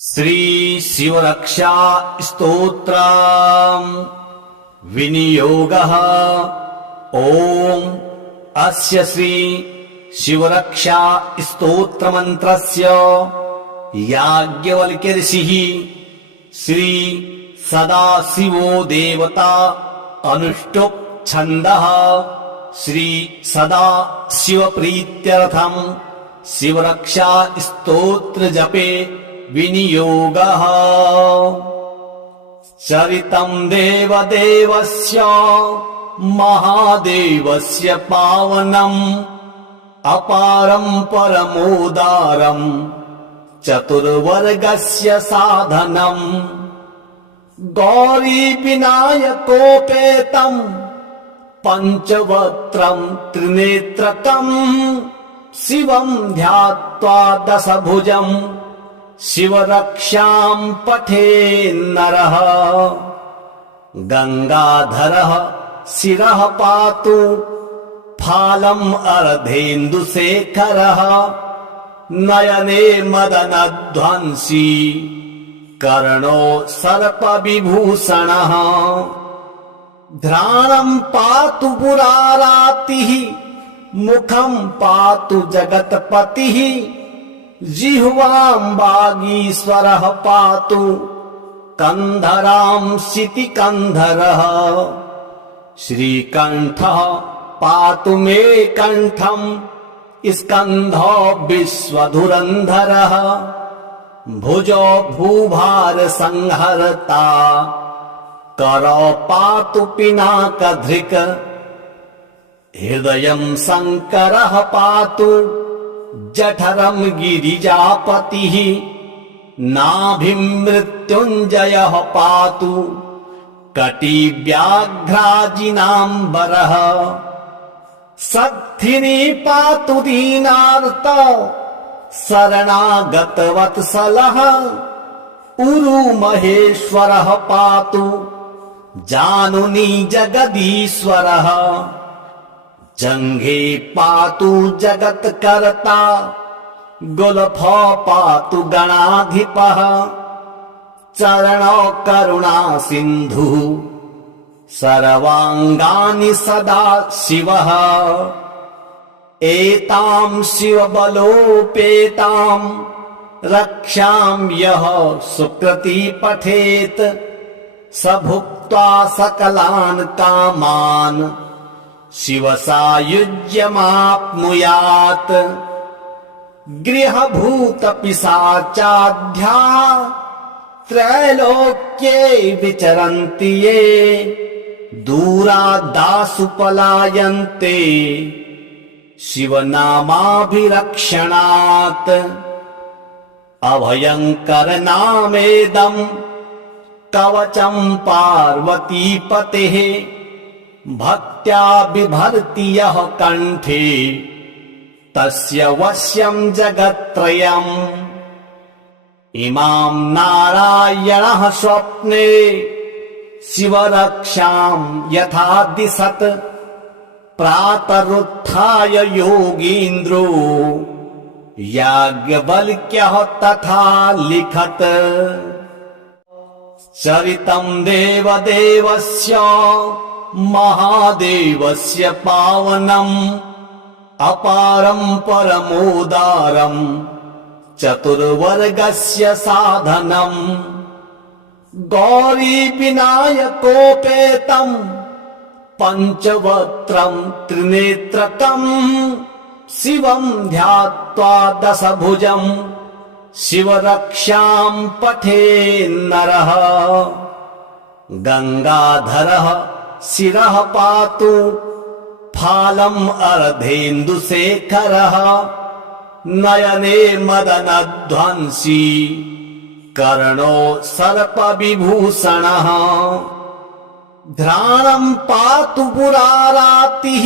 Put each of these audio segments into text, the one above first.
श्री शिवरक्षा स्तोत्र विनियोगः। ओम अस्य श्री शिवरक्षा स्तोत्र मंत्रस्य याज्ञवल्क्य ऋषिः श्री सदाशिवो देवता अनुष्टुप् छन्दः श्री सदाशिव प्रीत्यर्थं शिवरक्षा स्तोत्र जपे विनियोगः। चरितं देवदेवस्य महादेवस्य पावनम् अपारं परमोदारं चतुर्वर्गस्य साधनम् गौरी विनायकोपेतं पंचवक्त्रं त्रिनेत्रकं शिवं ध्यात्वा दशभुजं शिवरक्षां पठेन्नरः। गंगाधरः शिरः पातु फालम् अर्धेन्दुशेखरः नयने मदनध्वंसी कर्णो सर्पविभूषणः। घ्राणं पातु पुरारातिः मुखं पातु जगत्पतिः जिह्वां वागीश्वरः पातु कंधरां शितिकंधरः। श्रीकंठः पातु मे कंठं स्कंधो विश्वधुरंधरः। भुजो भूभार संहर्ता करो पातु पिनाकधृक्। हृदयं शंकरः पातु जठरं गिरिजापतिः। नाभिं मृत्युंजयः पातु कटिव्याघ्राजिनाम्बरः। सत्थिनी पातु दीनार्त शरणागतवत्सलः। उरु महेश्वरः पातु जानुनी जगदीश्वरः। जंघे पातु जगत्कर्ता गुल्फो पातु गणाधिपः। चरणो करुणा सिन्धुः सर्वांगानि सदा शिवः। एतां शिवबलोपेतां रक्षां यः सुकृती पठेत् स भुक्त्वा सकलान् कामान् शिवसायुज्यमाप्नुयात्। गृहभूतपिशाचाढ्या त्रैलोक्ये विचरन्ति ये दूरादासु पलायन्ते शिवनामाभिरक्षणात्। अभयंकर नामेदं कवचं पार्वतीपतेः। भक्त्या बिभर्ति यः कंठे तस्य वश्यं जगत्त्रयम्। इमां नारायणः स्वप्ने शिवरक्षां यथा दिशत्। प्रातरुत्थाय योगीन्द्रो याज्ञवल्क्यः तथा लिखत्। चरितं देवदेवस्य महादेवस्य पावनम् अपारं परमोदारं चतुर्वर्गस्य साधनम् गौरी विनायकोपेतं पंचवक्त्रं त्रिनेत्रकं शिवं ध्यात्वा दशभुजं शिवरक्षां पठेन्नरः। गंगाधरः शिरः पातु फालम् अर्धेन्दुशेखरः नयने मदनध्वंसी कर्णो सर्पविभूषणः। घ्राणं पातु पुरारातिः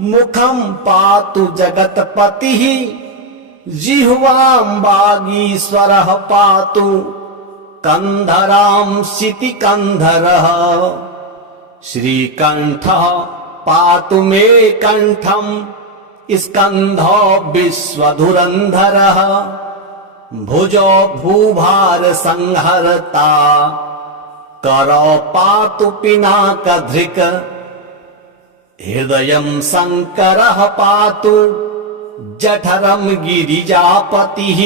मुखं पातु जगत्पतिः। जिह्वां वागीश्वरः पातु कंधरां शितिकंधरः। श्रीकंठः पातु मे कंठं स्कंधो विश्वधुरंधरः। भुजो भूभार संहरता करो पातु पिनाकधृक् हृदयं शङ्करः पातु जठरं गिरिजापतिः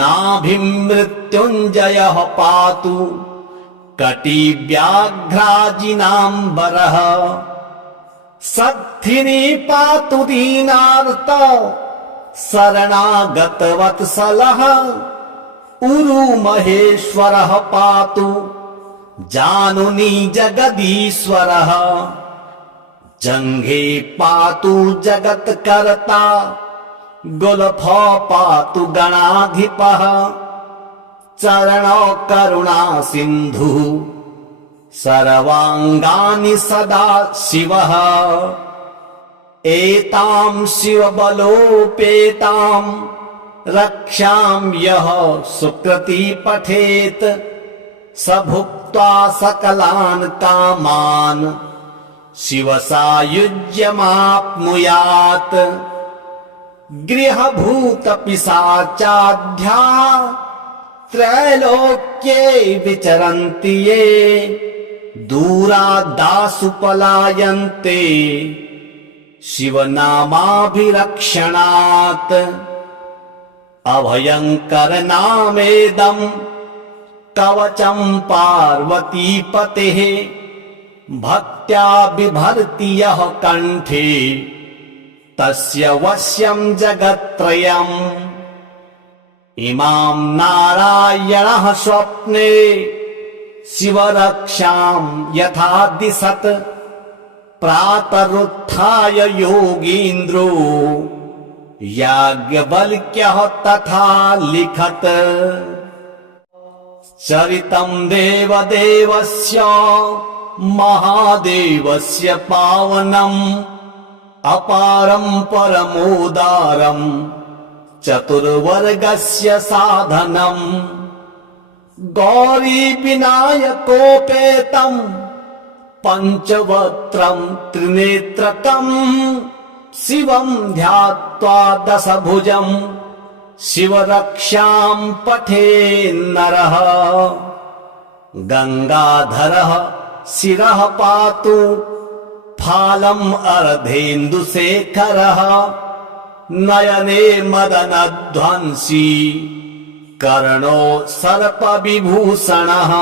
नाभिं मृत्युञ्जयः पातु कटिव्याघ्राजिनाम्बरः सद्धिनी पातु दीनार्त शरणागतवत्सलः उरु महेश्वरः पातु जानुनी जगदीश्वरः जङ्घे पातु जगत्कर्ता गुल्फो पातु गणाधिपः चरणो करुणा सिन्धुः सर्वाङ्गानि सदा शिवः एतां शिवबलोपेतां रक्षां यः सुकृती पठेत् स भुक्त्वा सकलान् कामान् शिवसायुज्यमाप्नुयात् गृहभूतपिशाचाढ्या त्रैलोक्ये विचरन्ति ये दूरादासु पलायन्ते शिवनामाभिरक्षणात् अभयङ्करनामेदं कवचं पार्वतीपतेः भक्त्या बिभर्ति यः कण्ठे तस्य वश्यं जगत्त्रयम् इमां नारायणः स्वप्ने शिवरक्षां यथा दिशत् प्रातरुत्थाय योगीन्द्रो याज्ञवल्क्यः तथा लिखत् चरितं देवदेवस्य महादेवस्य पावनम् अपारं परमोदारं चतुर्वर्गस्य साधनम् गौरीविनायकोपेतं पञ्चवक्त्रं त्रिनेत्रकं शिवं ध्यात्वा दशभुजं शिवरक्षां पठेन्नरः गङ्गाधरः शिरः पातु फालम् अर्धेन्दुशेखरः नयने मदनध्वंसी कर्णो सर्पविभूषणः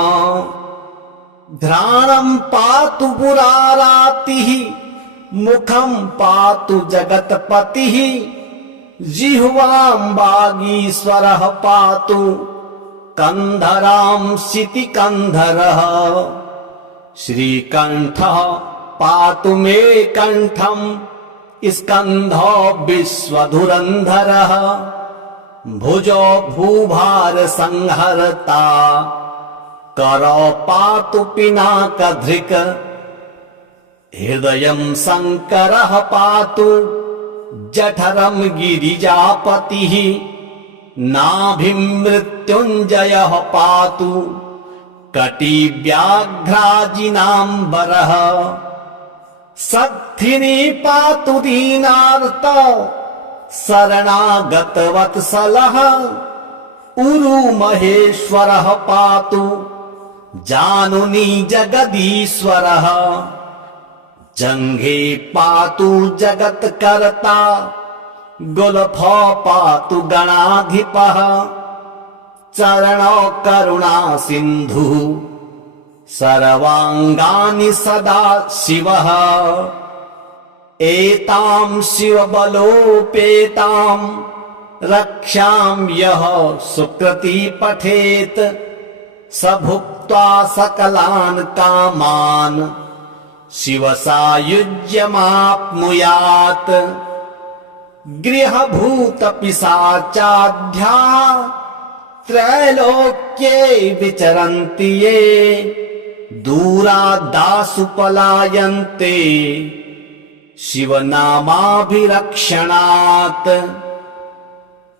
घ्राणं पातु पुरारातिः मुखं पातु जगत्पतिः जिह्वां वागीश्वरः पातु कन्धरां शितिकन्धरः श्रीकण्ठः पातु मे कण्ठं स्कन्धो विश्वधुरन्धरः भुजो भूभार संहरता करो पातु पिनाकधृक् हृदयं शङ्करः पातु जठरं गिरिजापतिः नाभिं मृत्युञ्जयः पातु कटिव्याघ्राजिनाम्बरः सद्धिनी पातु दीनार्त शरणागतवत्सलः उरु महेश्वरः पातु जानुनी जगदीश्वरः जङ्घे पातु जगत्कर्ता गुल्फो पातु गणाधिपः चरणो करुणा सिन्धुः सर्वाङ्गानि सदा शिवः एतां शिवबलोपेतां रक्षां यः सुकृती पठेत् स भुक्त्वा सकलान् कामान् शिवसायुज्यमाप्नुयात् गृहभूतपिशाचाढ्या त्रैलोक्ये विचरन्ति ये दूरादासु पलायन्ते शिवनामाभिरक्षणात्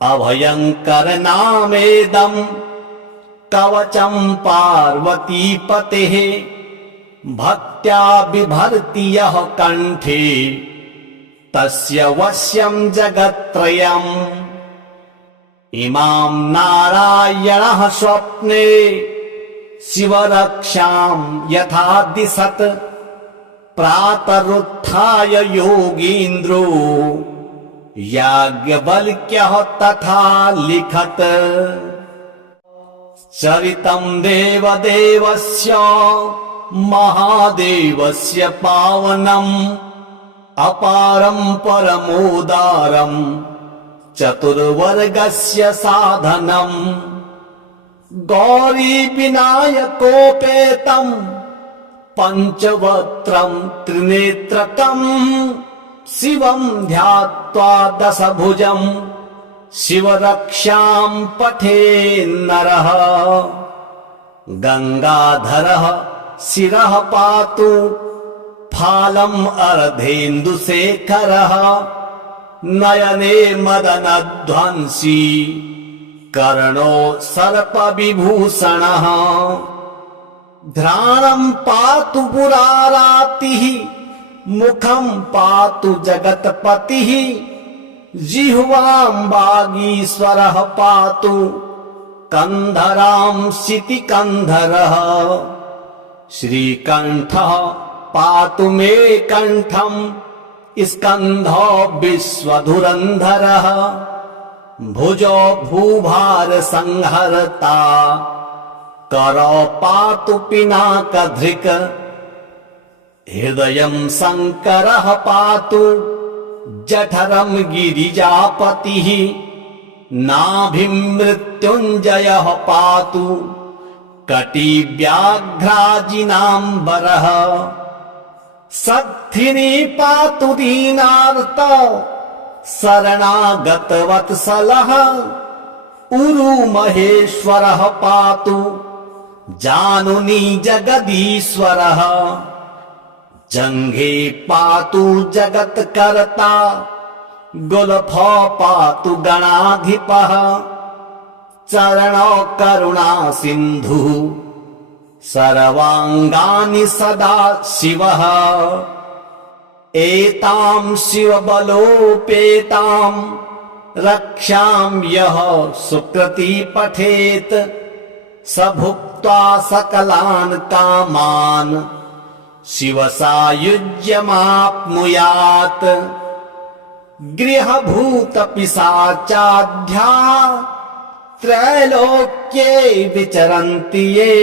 अभयङ्करनामेदं कवचं पार्वतीपतेः भक्त्या बिभर्ति यः कण्ठे तस्य वश्यं जगत्त्रयम् इमां नारायणः स्वप्ने शिवरक्षां यथा दिशत् प्रातरुत्थाय योगीन्द्रो याज्ञवल्क्यः तथा लिखत्। चरितं देवदेवस्य महादेवस्य पावनम् अपारं परमोदारं चतुर्वर्गस्य साधनम्। गौरी विनायकोपेतं पञ्चवक्त्रं त्रिनेत्रकम् शिवं ध्यात्वा दशभुजं शिवरक्षां पठेन्नरः। गंगाधरः शिरः पातु फालम् अर्धेन्दुशेखरः। नयने मदनध्वंसी कर्णो सर्पविभूषणः। घ्राणं पातु पुरारातिः मुखं पातु जगत्पतिः। जिह्वां वागीश्वरः पातु कंधरां शितिकंधरः। श्रीकंठः पातु मे कंठं स्कंधो विश्वधुरंधरः। भुजो भूभार संहर्ता करो पातु पिनाकधृक्। हृदयं शंकरः पातु जठरं गिरिजापतिः। नाभिं मृत्युञ्जयः पातु कटिव्याघ्राजिनाम्बरः। सत्थिनी पातु दीनार्त शरणागतवत्सलः। उरुमहेश्वरः पातु जानुनी जगदीश्वरः। जङ्घे पातु जगत्कर्ता गुल्फो पातु गणाधिपः। चरणो करुणा सिन्धुः सर्वाङ्गानि सदा शिवः। एतां शिवबलोपेतां रक्षां यः सुकृती पठेत् स भुक्त्वा सकलान् कामान् शिवसायुज्यमाप्नुयात्। गृहभूतपिशाचाढ्या त्रैलोक्ये विचरन्ति ये।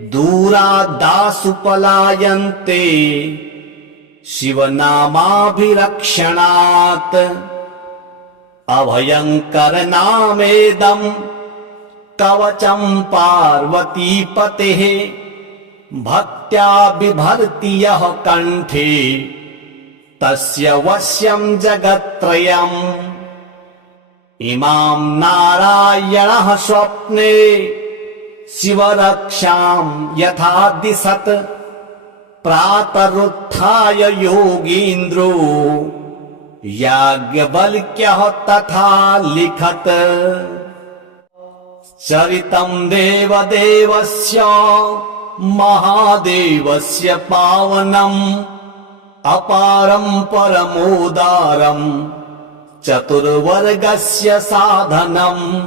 दूरादासु पलायन्ते शिवनामाभिरक्षणात्। अभयङ्करनामेदं कवचं पार्वतीपतेः। भक्त्या बिभर्ति यः कण्ठे तस्य वश्यं जगत्त्रयम्। इमां नारायणः स्वप्ने शिवरक्षां यथा दिशत् प्रातरुत्थाय योगीन्द्रो याज्ञवल्क्यः तथा लिखत्। चरितं देवदेवस्य महादेवस्य पावनम् अपारं परमोदारं चतुर्वर्गस्य साधनम्।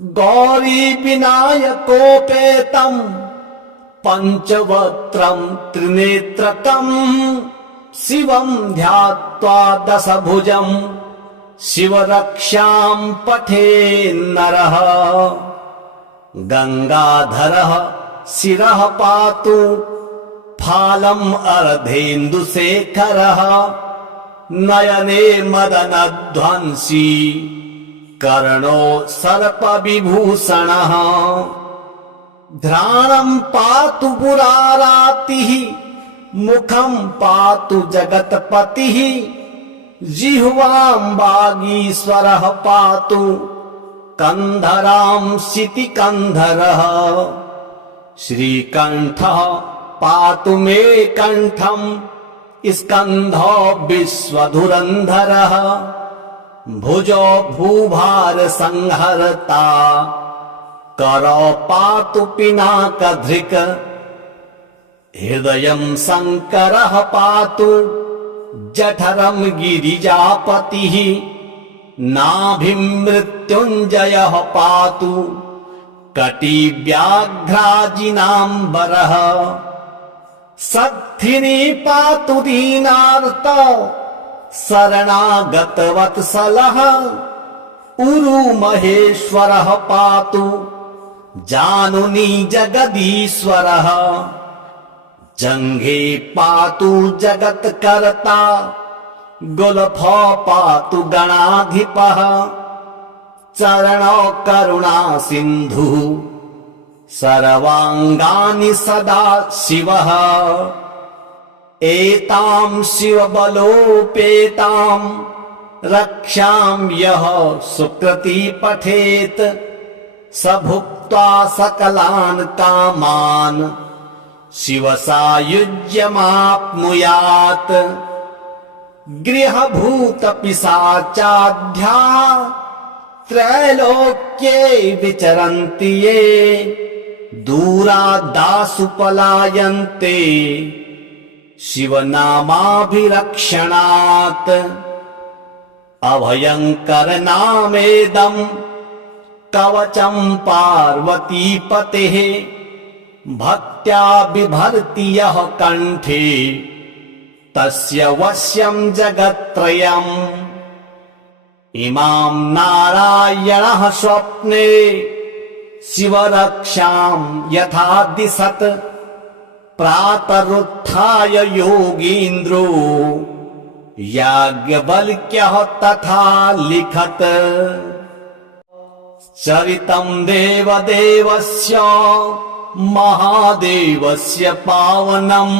गौरी विनायकोपेतं पञ्चवक्त्रं त्रिनेत्रकम् शिवं ध्यात्वा दशभुजं शिवरक्षां पठेन्नरः। गंगाधरः शिरः पातु फालम् अर्धेन्दुशेखरः। नयने मदनध्वंसी कर्णो सर्पविभूषणः। घ्राणं पातु पुरारातिः मुखं पातु जगत्पतिः। जिह्वां वागीश्वरः पातु कंधरां शितिकंधरः। श्रीकंठः पातु मे कंठं स्कंधो विश्वधुरंधरः। भुजो भूभार संहर्ता करो पातु पिनाकधृक्। हृदयं शंकरः पातु जठरं गिरिजापतिः। नाभिमृत्युञ्जयः पातु कटिव्याघ्राजिनाम्बरः सद्धिनी पातु दीनार्त शरणागतवत्सलः उरुमहेश्वरः पातु जानुनी जगदीश्वरः जङ्घे पातु जगत्कर्ता गुल्फो पातु गणाधिपः चरणौ करुणा सिन्धुः सर्वाङ्गानि सदा शिवः एतां शिवबलोपेतां रक्षां यः सुकृती पठेत् स भुक्त्वा सकलान् कामान् शिवसायुज्यमाप्नुयात् गृहभूतपिशाचाढ्या त्रैलोक्ये विचरन्ति ये दूरादासु पलायन्ते शिवनामाभिरक्षणात् अभयङ्कर नामेदं कवचं पार्वतीपतेः भक्त्या बिभर्ति यः कण्ठे तस्य वश्यं जगत्त्रयम् इमां नारायणः स्वप्ने शिवरक्षां यथा दिशत् प्रातरुत्थाय योगीन्द्रो याज्ञवल्क्यः तथा लिखत् चरितं देवदेवस्य महादेवस्य पावनम्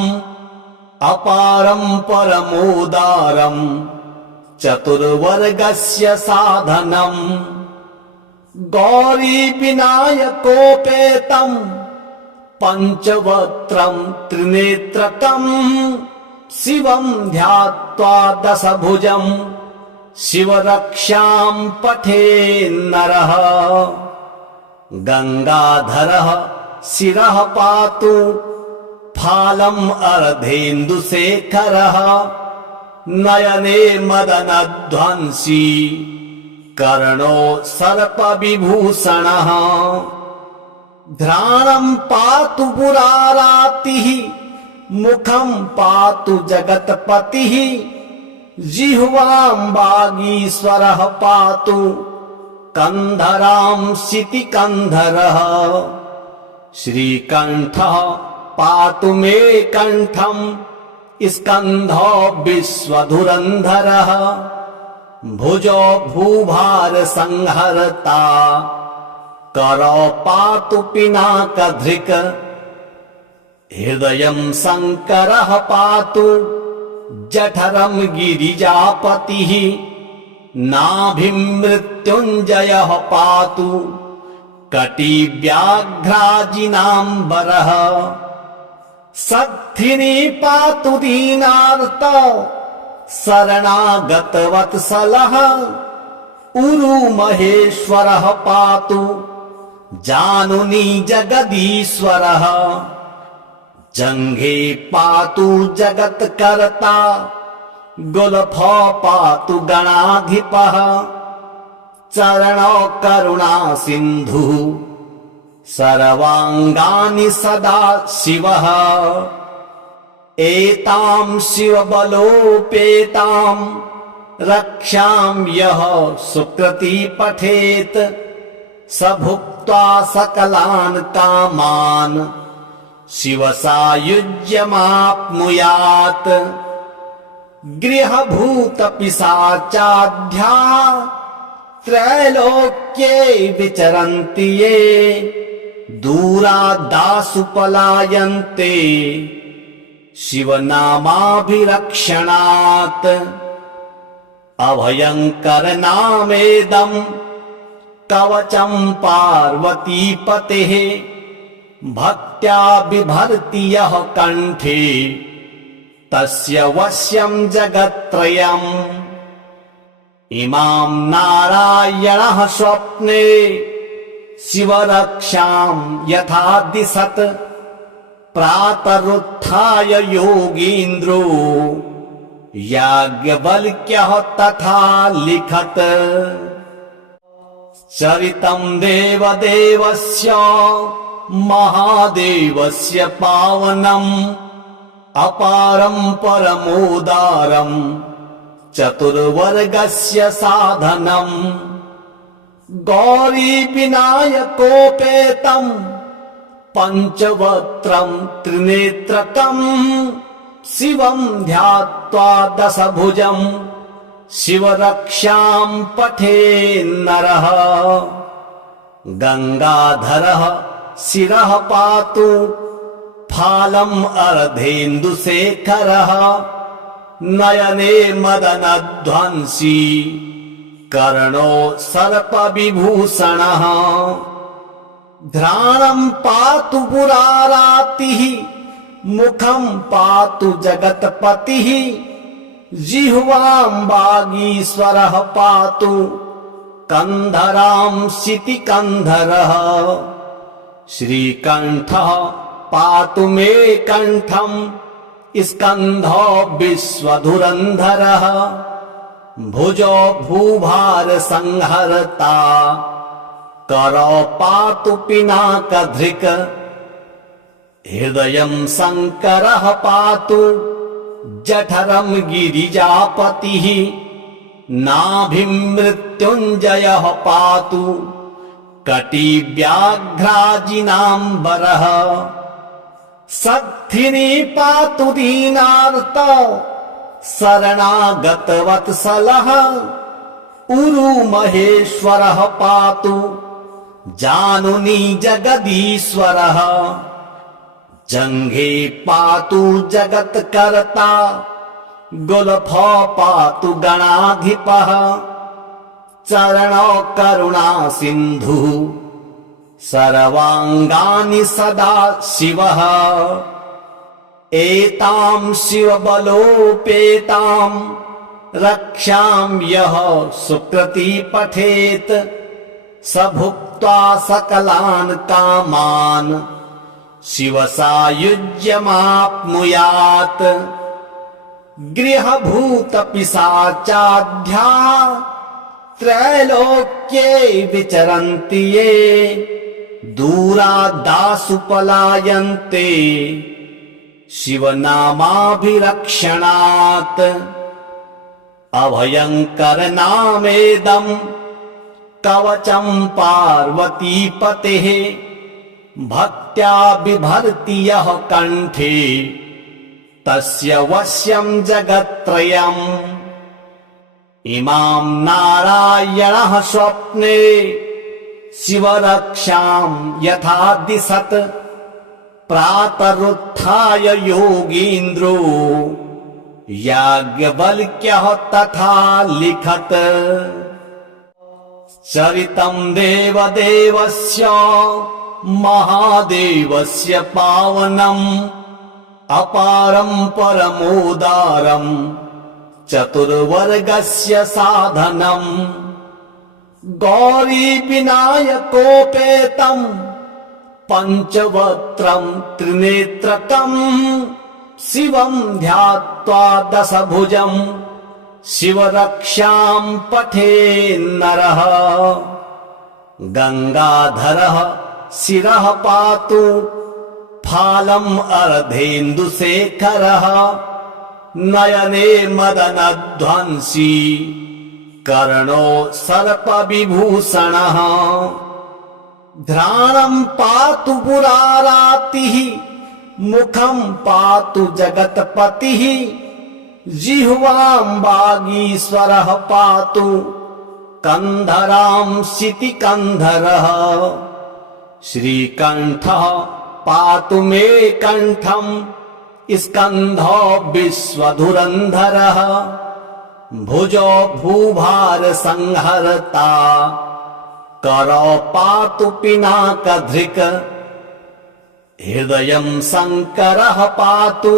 अपारं परमोदारं चतुर्वर्गस्य साधनम् गौरी विनायकोपेतं पञ्चवक्त्रं त्रिनेत्रकम् शिवं ध्यात्वा दशभुजं शिवरक्षां पठेन्नरः गङ्गाधरः शिरः पातु फालम् अर्धेन्दुशेखरः नयने मदनध्वंसी कर्णो सर्पविभूषणः घ्राणं पातु पुरारातिः मुखं पातु जगत्पतिः जिह्वां वागीश्वरः पातु कन्धरां शितिकन्धरः श्रीकण्ठः पातु मे कण्ठम् स्कन्धो विश्वधुरन्धरः भुजो भूभार संहर्ता करो पातु पिनाकधृक् हृदयं शङ्करः पातु जठरं गिरिजापतिः नाभिमृत्युञ्जयः पातु कटिव्याघ्राजिनाम्बरः सद्धिनी पातु दीनार्त शरणागतवत्सलः उरुमहेश्वरः पातु जानुनी जगदीश्वरः जङ्घे पातु जगत्कर्ता गुल्फो पातु गणाधिपः चरणौ करुणा सिन्धुः सर्वाङ्गानि सदा शिवः एतां शिवबलोपेतां रक्षां यः सुकृती पठेत् स भुक्त्वा सकलान् कामान् शिवसायुज्यमाप्नुयात् गृहभूतपिशाचाढ्या त्रैलोक्ये विचरन्ति ये दूरादासु पलायन्ते शिवनामाभिरक्षणात् अभयङ्कर नामेदं कवचं पार्वतीपतेः भक्त्या बिभर्ति यः कण्ठे तस्य वश्यं जगत्त्रयम् इमां नारायणः स्वप्ने शिवरक्षां यथा दिशत् प्रातरुत्थाय योगीन्द्रो याज्ञवल्क्यः तथा लिखत। चरितं देवदेवस्य महादेवस्य पावनम् अपारं परमोदारं चतुर्वर्गस्य साधनम्। गौरी विनायकोपेतं पञ्चवक्त्रं त्रिनेत्रकम् शिवं ध्यात्वा दशभुजं शिवरक्षां पठेन्नरः। गंगाधरः शिरः पातु फालम् अर्धेन्दुशेखरः। नयने मदनध्वंसी कर्णो सर्पविभूषणः। घ्राणं पातु पुरारातिः मुखं पातु जगत्पतिः। जिह्वां वागीश्वरः पातु कंधरां शितिकंधरः। श्रीकंठः पातु मे कंठं स्कंधो विश्वधुरंधरः। भुजो भूभार संहर्ता करो पातु पिनाकधृक्। हृदयं शंकरः पातु जठरं गिरिजापतिः। नाभिं मृत्युञ्जयः पातु कटिव्याघ्राजिनाम्बरः। सद्धिनी पातु दीनार्त शरणागतवत्सलः। उरु महेश्वरः पातु जानुनी जगदीश्वरः। जङ्घे पातु जगत्कर्ता गुल्फो पातु गणाधिपः। चरणौ करुणा सिन्धुः सर्वाङ्गानि सदा शिवः। एतां शिवबलोपेतां रक्षां यः सुकृती पठेत् स भुक्त्वा सकलान् कामान् शिवसायुज्यमाप्नुयात्। गृहभूतपिशाचाढ्या त्रैलोक्ये विचरन्ति ये। दूरादासु पलायन्ते शिवनामाभिरक्षणात्। अभयंकर नामेदं कवचं पार्वतीपतेः। भक्त्या बिभर्ति यः कंठे तस्य वश्यं जगत्त्रयम्। इमां नारायणः स्वप्ने शिवरक्षां यथा दिशत्। प्रातरुत्थाय योगीन्द्रो याज्ञवल्क्यः तथा लिखत। चरितं देवदेवस्य महादेवस्य पावनम् अपारं परमोदारं चतुर्वर्गस्य साधनम्। गौरी विनायकोपेतं पञ्चवक्त्रं त्रिनेत्रकम् शिवं ध्यात्वा दशभुजं शिवरक्षां पठेन्नरः। गंगाधरः शिरः पातु फालम् अर्धेन्दुशेखरः। नयने मदनध्वंसी कर्णो सर्पविभूषणः। घ्राणं पातु पुरारातिः मुखं पातु जगत्पतिः। जिह्वां वागीश्वरः पातु कंधरां शितिकंधरः। श्रीकंठः पातु मे कंठं स्कंधो विश्वधुरंधरः। भुजो भूभार संहर्ता करो पातु पिनाकधृक्। हृदयं शंकरः पातु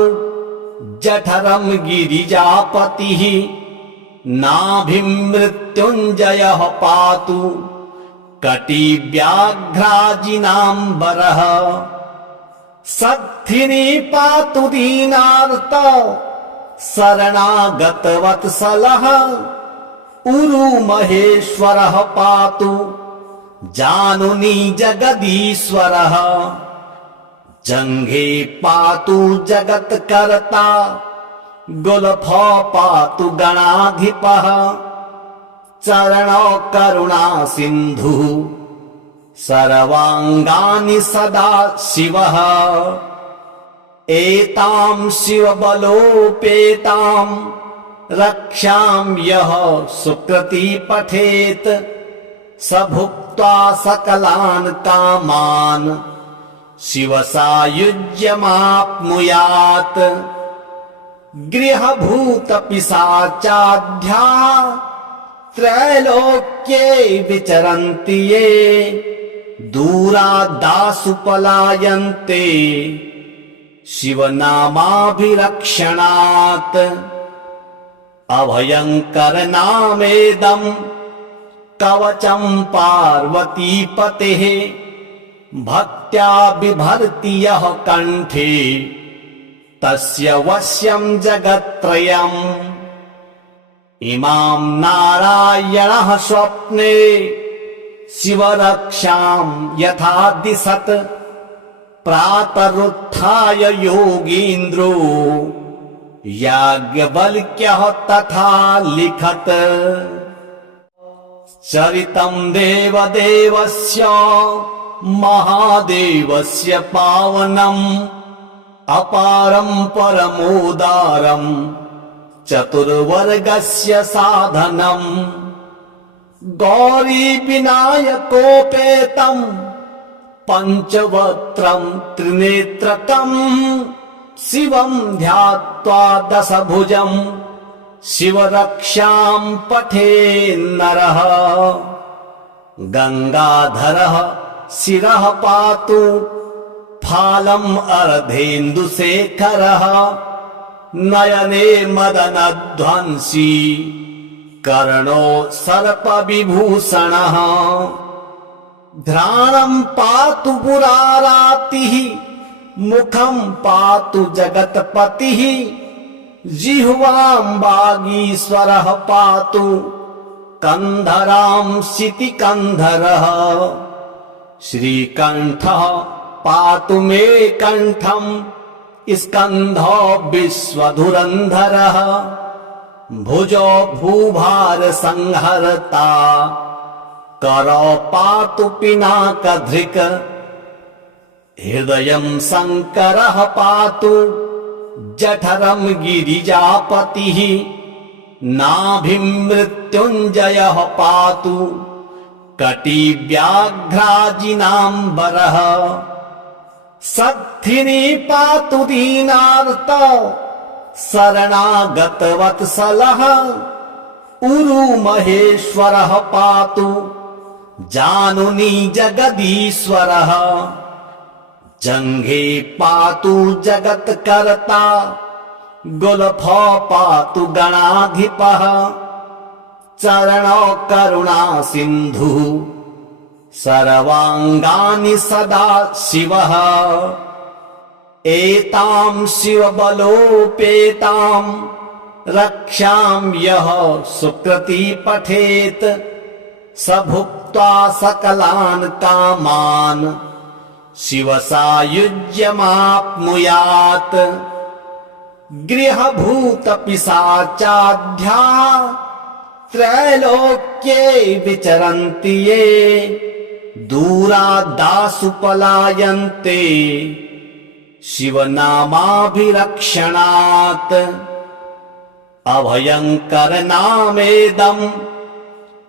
जठरं गिरिजापतिः। नाभिं मृत्युञ्जयः पातु कटिव्याघ्राजिनाम्बरः। सद्धिनी पातु दीनार्त शरणागतवत्सलः उरु महेश्वरः पातु जानुनी जगदीश्वरः जङ्घे पातु जगत्कर्ता गुल्फो पातु गणाधिपः चरणौ करुणा सिन्धुः सर्वाङ्गानि सदा शिवः एतां शिवबलोपेतां रक्षां यः सुकृती पठेत् स भुक्त्वा सकलान् कामान् शिवसायुज्यमाप्नुयात् गृहभूतपिशाचाढ्या त्रैलोक्ये विचरन्ति ये दूरादासु पलायन्ते शिवनामाभिरक्षणात् अभयङ्करनामेदं कवचं पार्वतीपतेः भक्त्या बिभर्ति यः कण्ठे तस्य वश्यं जगत्त्रयम् इमां नारायणः स्वप्ने शिवरक्षां यथा दिशत् प्रातरुत्थाय योगीन्द्रो याज्ञवल्क्यः तथा लिखत् चरितं देवदेवस्य महादेवस्य पावनम् अपारं परमोदारं चतुर्वर्गस्य साधनम् गौरी विनायकोपेतं पञ्चवक्त्रं त्रिनेत्रकं शिवं ध्यात्वा दशभुजं शिवरक्षां पठेन्नरः गंगाधरः शिरः पातु फालम् अर्धेन्दुशेखरः नयने मदनध्वंसी कर्णो सर्पविभूषणः घ्राणं पातु पुरारातिः मुखं पातु जगत्पतिः जिह्वां वागीश्वरः पातु कंधरां शितिकन्धरः श्रीकण्ठः पातु मे कण्ठं स्कन्धो विश्वधुरन्धरः भुजो भूभार संहर्ता करो पातु पिनाकधृक् हृदयं शङ्करः पातु जठरं गिरिजापतिः नाभिं मृत्युञ्जयः पातु कटिव्याघ्राजिनाम्बरः सत्थिनी पातु दीनार्त शरणागतवत्सलः उरु महेश्वरः पातु जानुनी जगदीश्वरः जङ्घे पातु जगत्कर्ता गुल्फो पातु गणाधिपः चरणौ करुणा सिन्धुः सर्वाङ्गानि सदा शिवः एतां शिवबलोपेतां रक्षां यः सुकृती पठेत् स भुक्त्वा सकलान् कामान् शिवसायुज्यमाप्नुयात् गृहभूतपिशाचाढ्या त्रैलोक्ये विचरन्ति ये दूरादासु पलायन्ते शिवनामाभिरक्षणात् अभयङ्करनामेदं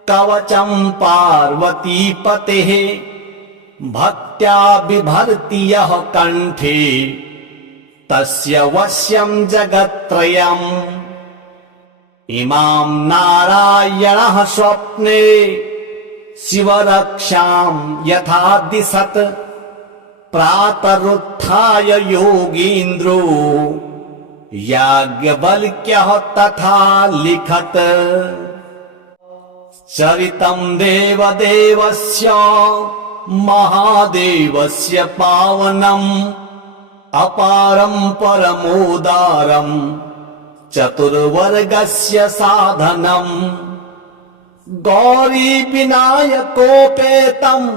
कवचं पार्वतीपतेः भक्त्या बिभर्ति यः कण्ठे तस्य वश्यं जगत्त्रयम् इमां नारायणः स्वप्ने शिवरक्षां यथा दिशत् प्रातरुत्थाय योगीन्द्रो याज्ञवल्क्यः तथा लिखत् चरितं देवदेवस्य महादेवस्य पावनम् अपारं परमोदारं चतुर्वर्गस्य साधनम् गौरी विनायकोपेतम्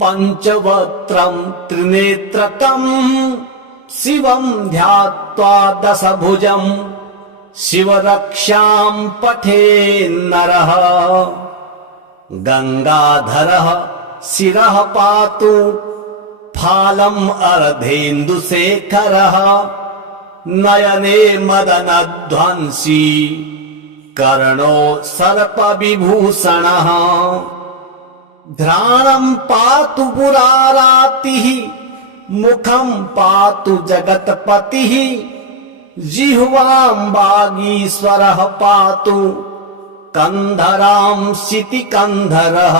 पञ्चवक्त्रम् त्रिनेत्रकम् शिवम् ध्यात्वा दशभुजम् शिवरक्षाम् पठेन्नरः गंगाधरः शिरः पातु फालम् अर्धेन्दुशेखरः नयने मदनध्वंसी कर्णो सर्पविभूषणः घ्राणम् पातु पुरारातिः मुखम् पातु जगत्पतिः जिह्वाम् वागीश्वरः पातु कंधराम् शितिकन्धरः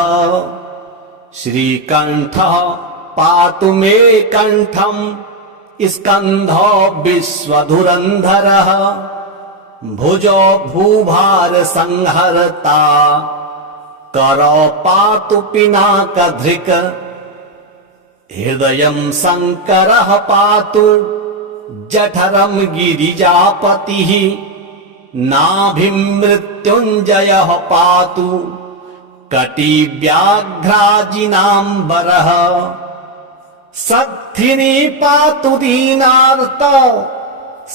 श्रीकण्ठः पातु मे कण्ठम् स्कन्धो विश्वधुरन्धरः भुजो भूभार संहर्ता करो पातु पिनाकधृक् हृदयम् शङ्करः पातु जठरम् गिरिजापतिः नाभिम् मृत्युञ्जयः पातु कटिव्याघ्राजिनाम्बरः सद्धिनी पातु दीनार्त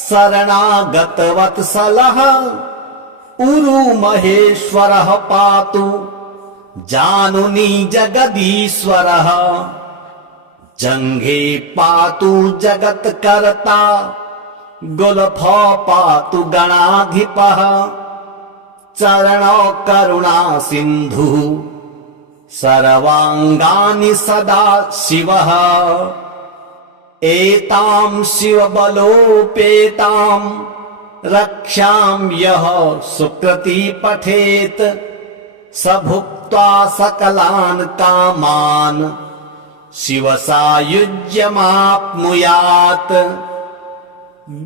शरणागतवत्सलः उरु महेश्वरः पातु जानुनी जगदीश्वरः जङ्घे पातु जगत्कर्ता गुल्फो पातु गणाधिपः चरणो करुणा सिन्धुः सर्वाङ्गानि सदा शिवः एतां शिवबलोपेतां रक्षां यः सुकृती पठेत् स भुक्त्वा सकलान् कामान् शिवसायुज्यमाप्नुयात्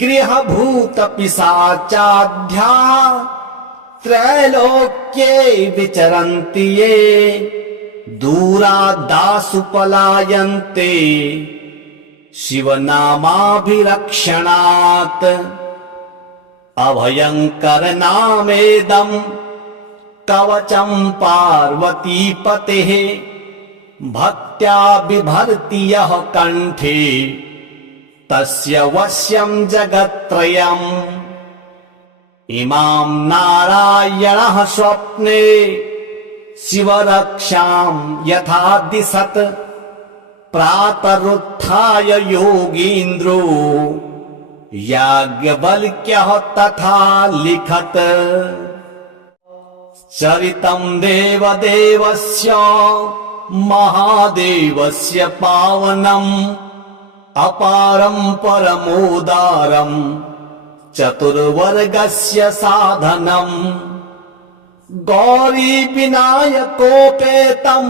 गृहभूतपिशाचाढ्या त्रैलोक्ये विचरन्ति ये दूरादासु पलायन्ते शिवनामाभिरक्षणात् अभयङ्करनामेदम् कवचम् पार्वतीपतेः भक्त्या बिभर्ति यः कण्ठे तस्य वश्यम् जगत्त्रयम् इमाम् नारायणः स्वप्ने शिवरक्षाम् यथा दिशत् प्रातरुत्थाय योगीन्द्रो याज्ञवल्क्यः तथा लिखत् चरितम् देवदेवस्य महादेवस्य पावनम् अपारम् परमोदारम् चतुर्वर्गस्य साधनम् गौरी विनायकोपेतम्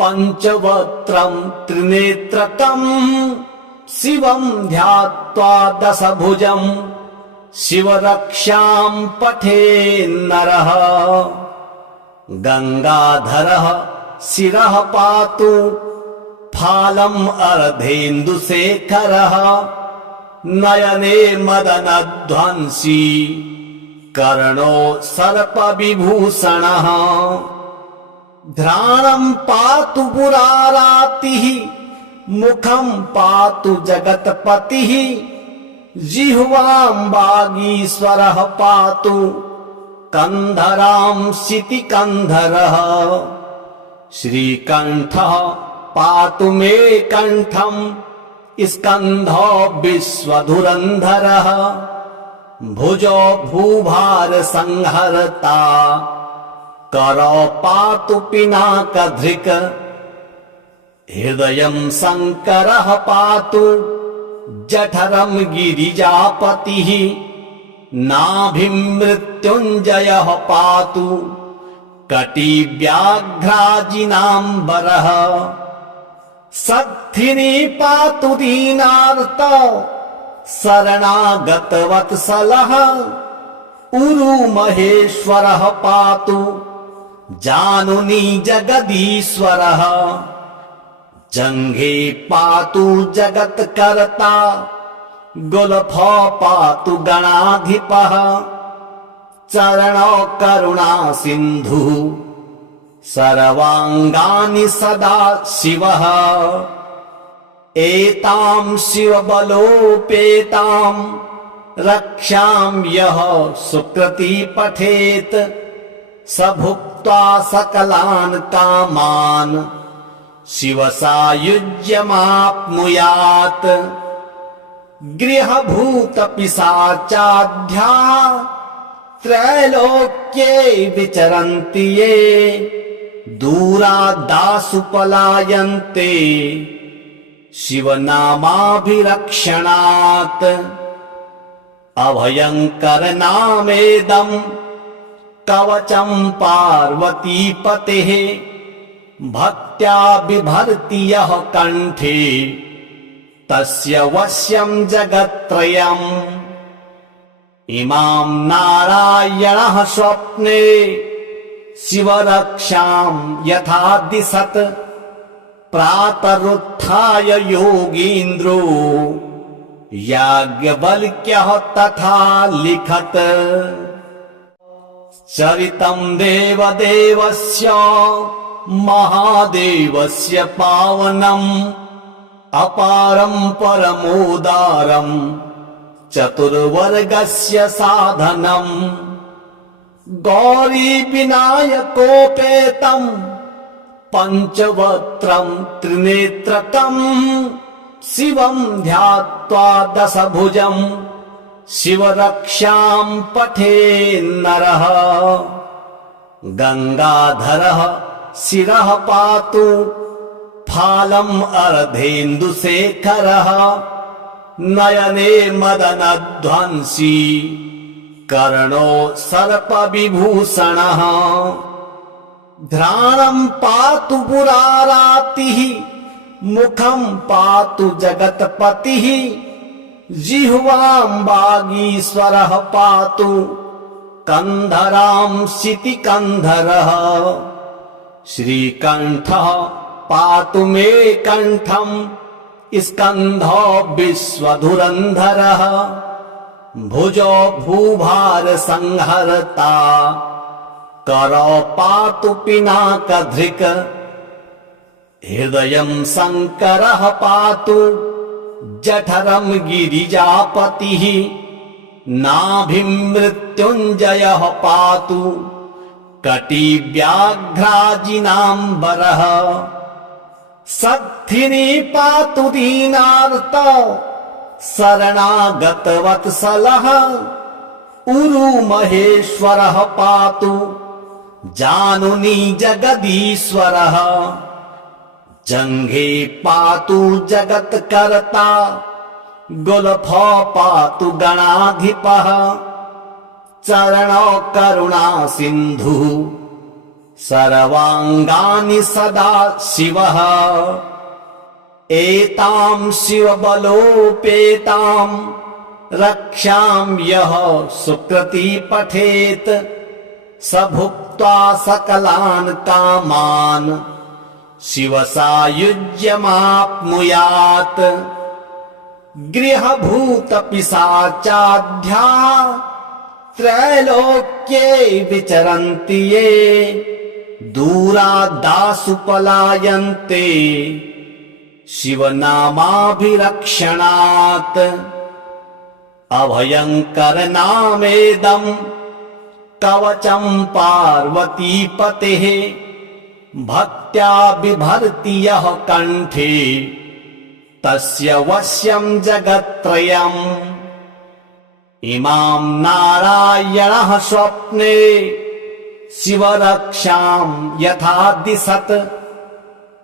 पञ्चवक्त्रम् त्रिनेत्रकम् शिवम् ध्यात्वा दशभुजम् शिवरक्षाम् पठेन्नरः गंगाधरः शिरः पातु फालम् अर्धेन्दुशेखरः नयने मदनध्वंसी कर्णो सर्पविभूषणः घ्राणम् पातु पुरारातिः मुखम् पातु जगत्पतिः जिह्वाम् वागीश्वरः पातु कंधराम् शितिकन्धरः श्रीकण्ठः पातु मे कण्ठम् स्कन्धो विश्वधुरन्धरः भुजो भूभार संहर्ता करो पातु पिनाकधृक् हृदयम् शङ्करः पातु जठरम् गिरिजापतिः नाभिम् मृत्युञ्जयः पातु कटिव्याघ्राजिनाम्बरः सद्धिनी पातु दीनार्त शरणागतवत्सलः उरु महेश्वरः पातु जानुनी जगदीश्वरः जङ्घे पातु जगत्कर्ता गुल्फो पातु गणाधिपः चरणौ करुणा सिन्धुः सर्वाङ्गानि सदा शिवः एतां शिवबलोपेतां रक्षां यः सुकृती पठेत् स भुक्त्वा सकलान् कामान् शिवसायुज्यमाप्नुयात् गृहभूतपिशाचाढ्या त्रैलोक्ये विचरन्ति ये दूरादासु पलायन्ते शिवनामाभिरक्षणात् अभयङ्करनामेदं कवचं पार्वतीपतेः भक्त्या बिभर्ति यः कण्ठे तस्य वश्यं जगत्त्रयम् इमां नारायणः स्वप्ने शिवरक्षां यथा दिशत् प्रातरुत्थाय योगीन्द्रो याज्ञवल्क्यः तथा लिखत् चरितं देवदेवस्य महादेवस्य पावनम् अपारं परमोदारं चतुर्वर्गस्य साधनम् गौरीविनायकोपेतं पञ्चवक्त्रं त्रिनेत्रकम् शिवं ध्यात्वा दशभुजं शिवरक्षां पठेन्नरः गङ्गाधरः शिरः पातु फालम् अर्धेन्दुशेखरः नयने मदनध्वंसी कर्णो सर्पविभूषणः घ्राणं पातु पुरारातिः मुखं पातु जगत्पतिः जिह्वां वागीश्वरः पातु कन्धरां शितिकन्धरः श्रीकण्ठः पातु मे कण्ठं स्कन्धो विश्वधुरन्धरः भुजो भूभारसंहर्ता करो पातु पिनाकधृक् हृदयं शङ्करः पातु जठरं गिरिजापतिः नाभिं मृत्युञ्जयः पातु कटिव्याघ्राजिनाम्बरः सद्धिनी पातु दीनार्त शरणागतवत्सलः उरुमहेश्वरः पातु जानुनी जगदीश्वरः जङ्घे पातु जगत्कर्ता गुल्फो पातु गणाधिपः चरणौ करुणा सिन्धुः सर्वाङ्गानि सदा शिवः एतां शिवबलोपेतां रक्षां यः सुकृती पठेत् स भुक्त्वा सकलान् कामान् शिवसायुज्यमाप्नुयात् गृहभूतपिशाचाढ्या त्रैलोक्ये विचरन्ति ये दूरादासु पलायन्ते शिवनामाभिरक्षणात् अभयङ्करनामेदं कवचं पार्वतीपतेः भक्त्या बिभर्ति यः कण्ठे तस्य वश्यं जगत्त्रयम् इमां नारायणः स्वप्ने शिवरक्षां यथा दिशत्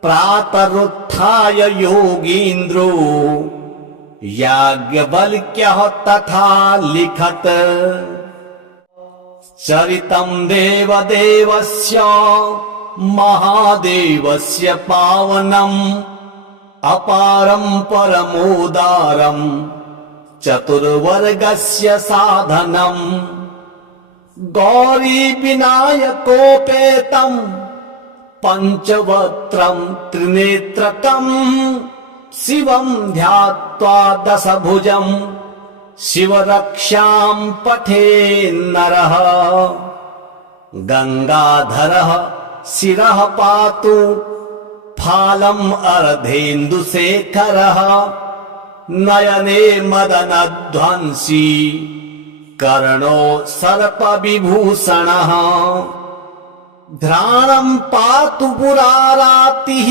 प्रातरुत्थाय योगीन्द्रो याज्ञवल्क्यः तथा लिखत् चरितं देवदेवस्य महादेवस्य पावनम् अपारं परमोदारं चतुर्वर्गस्य साधनम् गौरीविनायकोपेतं पञ्चवक्त्रं त्रिनेत्रकम् शिवं ध्यात्वा दशभुजं शिवरक्षां पठेन्नरः गंगाधरः शिरः पातु फालम् अर्धेन्दुशेखरः नयने मदनध्वंसी कर्णो सर्पविभूषणः घ्राणं पातु पुरारातिः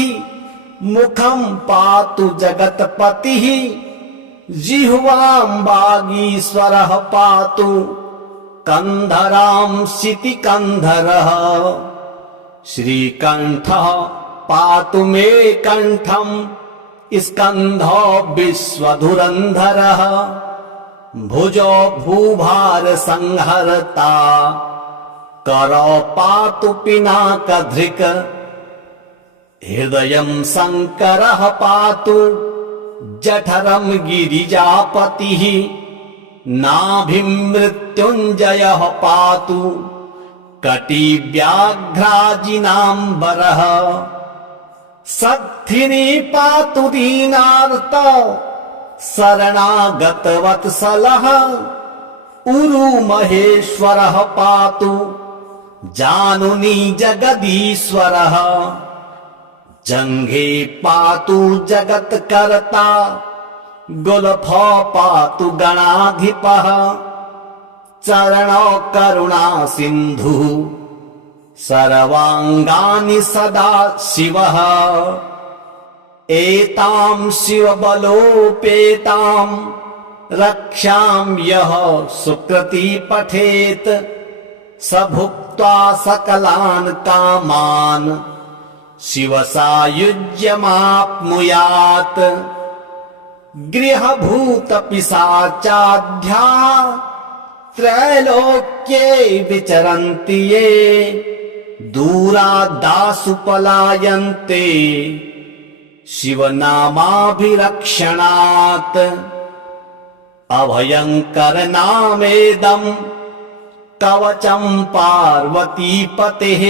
मुखं पातु जगत्पतिः जिह्वां वागीश्वरः पातु कंधरां शितिकंधरः श्रीकंठः पातु मे कंठं स्कंधो विश्वधुरंधरः भुजो भूभार संहर्ता करो पातु पिनाकधृक् हृदयं शंकरः पातु जठरं गिरिजापतिः नाभिं मृत्युंजयः पातु कटिव्याघ्राजिनाम्बरः सत्थिनी पातु दीनार्त शरणागतवत्सलः उरु महेश्वरः पातु जानुनी जगदीश्वरः जंघे पातु जगत्कर्ता गुल्फो पातु गणाधिपः चरणो करुणा सिन्धुः सर्वांगानि सदा शिवः एतां शिवबलोपेतां रक्षां यः सुकृती पठेत् स भुक्त्वा सकलान् कामान् शिवसायुज्यमाप्नुयात् गृहभूतपिशाचाढ्या त्रैलोक्ये विचरन्ति ये दूरादासु पलायन्ते शिवनामाभिरक्षणात् अभयंकर नामेदं कवचं पार्वतीपतेः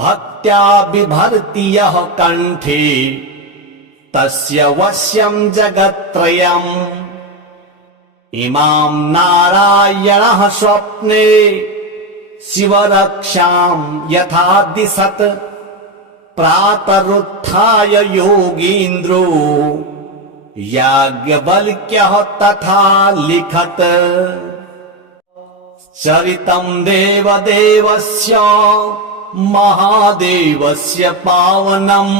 भक्त्या बिभर्ति यः कंठे तस्य वश्यं जगत्त्रयम् इमां नारायणः स्वप्ने शिवरक्षां यथा दिशत् प्रातरुत्थाय योगीन्द्रो याज्ञवल्क्यः तथा लिखत् चरितं देवदेवस्य महादेवस्य पावनम्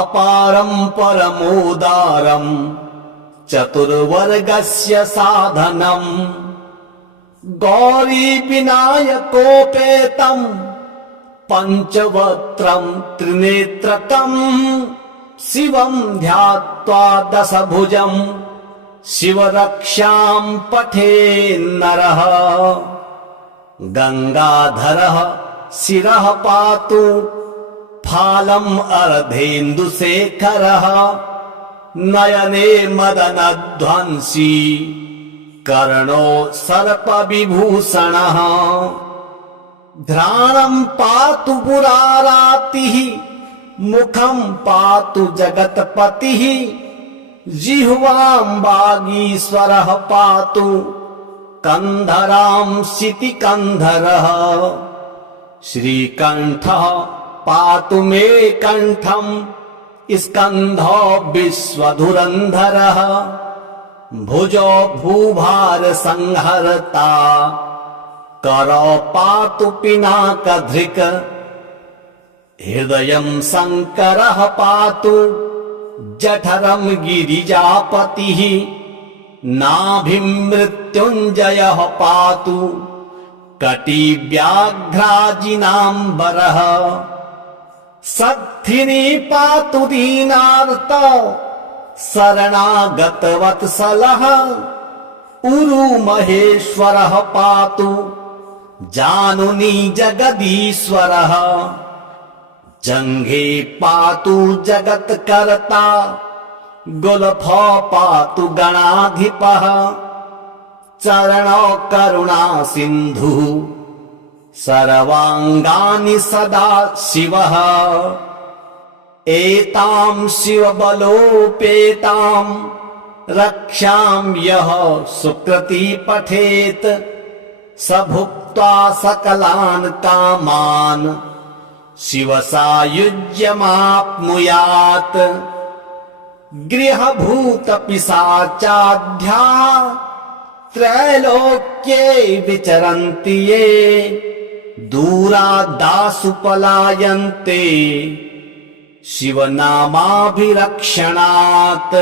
अपारं परमोदारं चतुर्वर्गस्य साधनम् गौरी विनायकोपेतं पंचवक्त्रं त्रिनेत्रकम् शिवं ध्यात्वा दशभुजं शिवरक्षां पठेन्नरः गंगाधरः शिरः पातु फालम् अर्धेन्दुशेखरः नयने मदनध्वंसी कर्णो सर्पविभूषणः घ्राणं पातु पुरारातिः मुखं पातु जगत्पतिः जिह्वां वागीश्वरः पातु कंधरां शितिकंधरः श्रीकंठः पातु मे कंठं स्कंधो विश्वधुरंधरः भुजो भूभार संहर्ता करो पातु पिनाकधृक् हृदयं शंकरः पातु जठरं गिरिजापतिः नाभिं मृत्युंजयः पातु कटिव्याघ्राजिनाम्बरः सत्थिनी पातु दीनार्त शरणागतवत्सलः उरु महेश्वरः पातु जानुनी जगदीश्वरः जंघे पातु जगत्कर्ता गुल्फो पातु गणाधिपः चरणो करुणा सिन्धुः सर्वांगानि सदा शिवः एतां शिवबलोपेतां रक्षां यः सुकृती पठेत् स भुक्त्वा सकलान् कामान् शिवसायुज्यमाप्नुयात्। गृहभूतपिशाचाढ्या त्रैलोक्ये विचरन्ति ये दूरादासु पलायन्ते शिवनामाभिरक्षणात्।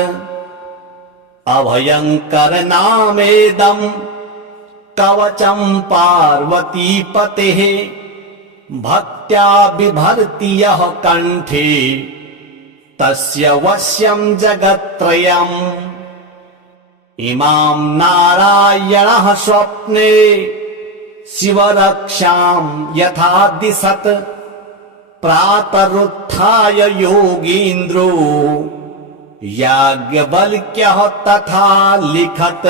अभयङ्करनामेदं कवचं पार्वतीपतेः भक्त्या बिभर्ति यः कण्ठे तस्य वश्यं जगत्त्रयम्। इमां नारायणः स्वप्ने शिवरक्षां यथा दिशत् प्रातरुत्थाय योगीन्द्रो याज्ञवल्क्यः तथा लिखत्।